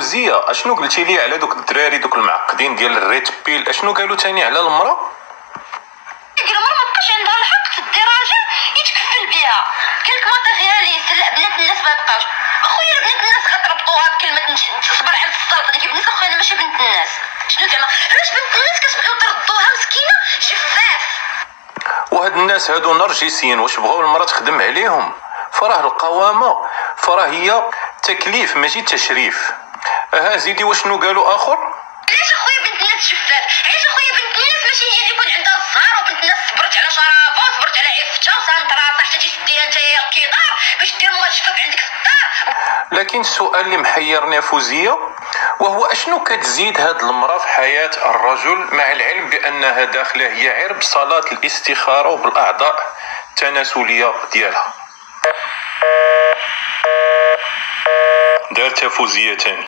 فوزيه، اشنو قلتي لي على دوك الدراري دوك المعقدين ديال الريت بيل؟ اشنو قالوا تاني على المراه؟ ديك المرا ما بقاش عندها الحق تدي راجل يتكفل بها. قالك ماتيرياليست. لا بنات الناس ما بقاوش. اخويا بنات الناس غتربطوها بكلمه تصبر على السلطه. ديك بنات اخويا انا ماشي بنت الناس. شنو زعما علاش بنت الناس كتبغيو تردوها مسكينه جفاف؟ وهاد الناس هادو نرجسيين واش بغاو المراه تخدم عليهم؟ فراه القوامه فراه هي تكليف ماشي تشريف. ها زيدي واشنو قالوا اخر؟ علاش اخويا بنت الناس جفاف؟ علاش اخويا بنت الناس ماشي هي اللي يكون عندها الزهر؟ وبنت الناس صبرت على شرافه وصبرت على عفته وصانت راسها حتى تجي دير نتايا الكدار باش دير الله جفاف عندك في الدار. لكن السؤال اللي محيرني يا فوزيه وهو اشنو كتزيد هاد المراه في حياه الرجل، مع العلم بانها داخله هي غير بصلاه الاستخاره وبالاعضاء التناسليه ديالها. دارتها فوزيه تاني.